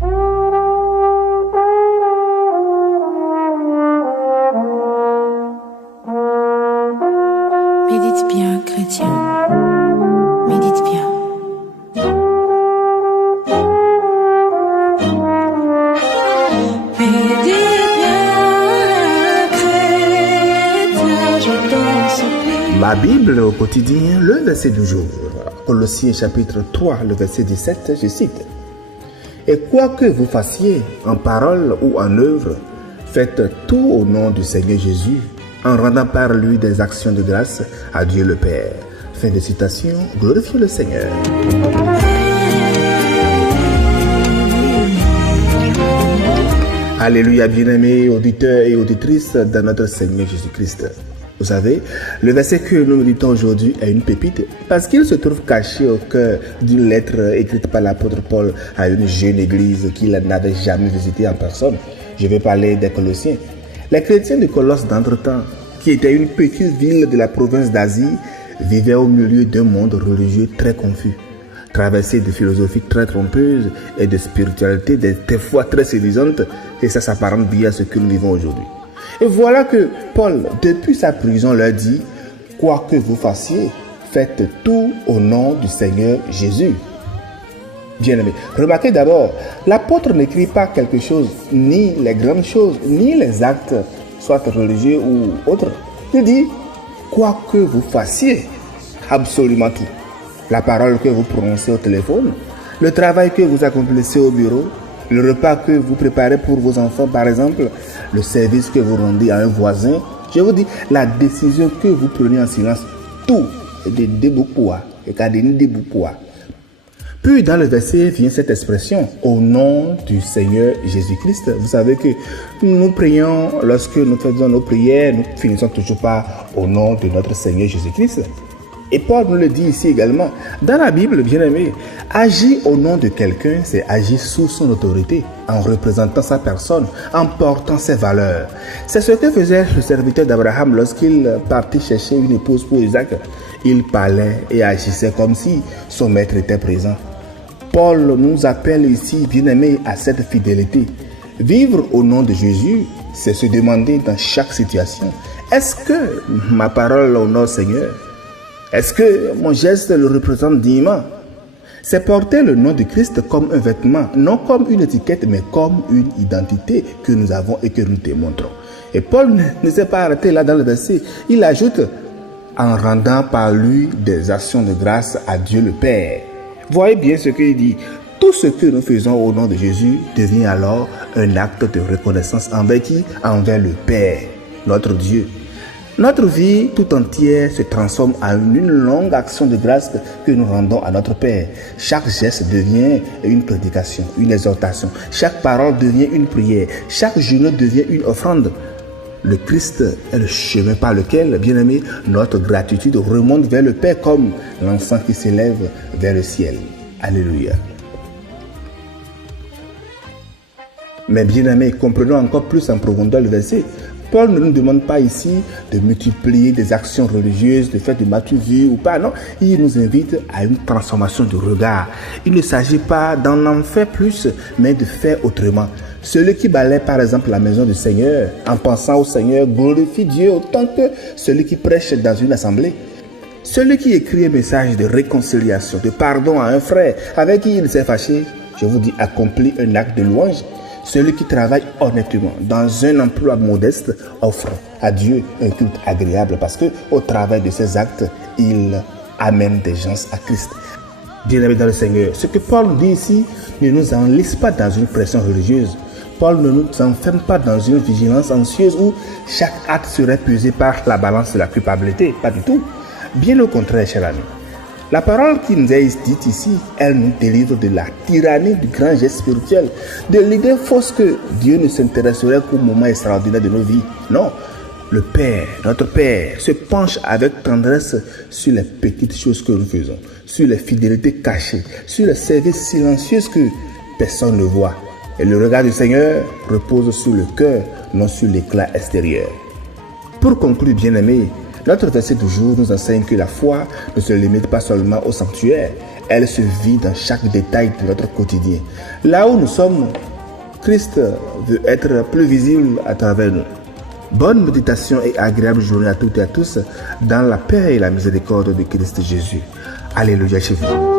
Médite bien, chrétien. Médite bien. Médite bien, chrétien, je t'en supplie. Ma Bible au quotidien, le verset du jour. Colossiens chapitre 3, le verset 17, je cite. Et quoi que vous fassiez, en parole ou en œuvre, faites tout au nom du Seigneur Jésus, en rendant par lui des actions de grâce à Dieu le Père. Fin de citation, glorifiez le Seigneur. Alléluia, bien-aimés auditeurs et auditrices de notre Seigneur Jésus-Christ. Vous savez, le verset que nous méditons aujourd'hui est une pépite parce qu'il se trouve caché au cœur d'une lettre écrite par l'apôtre Paul à une jeune église qu'il n'avait jamais visitée en personne. Je vais parler des Colossiens. Les chrétiens de Colosse d'antre-temps, qui était une petite ville de la province d'Asie, vivaient au milieu d'un monde religieux très confus, traversé de philosophies très trompeuses et de spiritualité des fois très séduisantes, et ça s'apparente bien à ce que nous vivons aujourd'hui. Et voilà que Paul, depuis sa prison, leur dit « Quoi que vous fassiez, faites tout au nom du Seigneur Jésus. » Bien-aimés, remarquez d'abord, l'apôtre n'écrit pas quelque chose, ni les grandes choses, ni les actes, soit religieux ou autres. Il dit « Quoi que vous fassiez, absolument tout. » La parole que vous prononcez au téléphone, le travail que vous accomplissez au bureau, le repas que vous préparez pour vos enfants, par exemple, le service que vous rendez à un voisin, je vous dis, la décision que vous prenez en silence, tout est de déboupoua et cadéni déboupoua. Puis dans le verset vient cette expression, au nom du Seigneur Jésus-Christ. Vous savez que nous prions, lorsque nous faisons nos prières, nous finissons toujours par au nom de notre Seigneur Jésus-Christ. Et Paul nous le dit ici également. Dans la Bible, bien aimé, agir au nom de quelqu'un, c'est agir sous son autorité, en représentant sa personne, en portant ses valeurs. C'est ce que faisait le serviteur d'Abraham lorsqu'il partit chercher une épouse pour Isaac. Il parlait et agissait comme si son maître était présent. Paul nous appelle ici, bien aimé, à cette fidélité. Vivre au nom de Jésus, c'est se demander dans chaque situation, est-ce que ma parole honore Seigneur? Est-ce que mon geste le représente dignement? C'est porter le nom de Christ comme un vêtement, non comme une étiquette, mais comme une identité que nous avons et que nous démontrons. Et Paul ne s'est pas arrêté là dans le verset. Il ajoute, en rendant par lui des actions de grâce à Dieu le Père. Voyez bien ce qu'il dit. Tout ce que nous faisons au nom de Jésus devient alors un acte de reconnaissance envers qui? Envers le Père, notre Dieu. Notre vie tout entière se transforme en une longue action de grâce que nous rendons à notre Père. Chaque geste devient une prédication, une exhortation. Chaque parole devient une prière. Chaque jeûne devient une offrande. Le Christ est le chemin par lequel, bien-aimé, notre gratitude remonte vers le Père comme l'encens qui s'élève vers le ciel. Alléluia. Mais bien-aimé, comprenons encore plus en profondeur le verset. Paul ne nous demande pas ici de multiplier des actions religieuses, de faire de m'as-tu-vu ou pas, non. Il nous invite à une transformation de regard. Il ne s'agit pas d'en en faire plus, mais de faire autrement. Celui qui balaie par exemple la maison du Seigneur, en pensant au Seigneur, glorifie Dieu autant que celui qui prêche dans une assemblée. Celui qui écrit un message de réconciliation, de pardon à un frère avec qui il s'est fâché, je vous dis, accomplit un acte de louange. Celui qui travaille honnêtement dans un emploi modeste offre à Dieu un culte agréable parce que au travers de ses actes, il amène des gens à Christ. Bien-aimés dans le Seigneur, ce que Paul nous dit ici ne nous enlise pas dans une pression religieuse. Paul ne nous enferme pas dans une vigilance anxieuse où chaque acte serait pesé par la balance de la culpabilité. Pas du tout. Bien au contraire, cher ami. La parole qui nous est dite ici, elle nous délivre de la tyrannie du grand geste spirituel, de l'idée fausse que Dieu ne s'intéresserait qu'au moment extraordinaire de nos vies. Non, le Père, notre Père, se penche avec tendresse sur les petites choses que nous faisons, sur les fidélités cachées, sur les services silencieux que personne ne voit. Et le regard du Seigneur repose sur le cœur, non sur l'éclat extérieur. Pour conclure, bien-aimés, notre verset du jour nous enseigne que la foi ne se limite pas seulement au sanctuaire. Elle se vit dans chaque détail de notre quotidien. Là où nous sommes, Christ veut être plus visible à travers nous. Bonne méditation et agréable journée à toutes et à tous dans la paix et la miséricorde de Christ Jésus. Alléluia chez vous.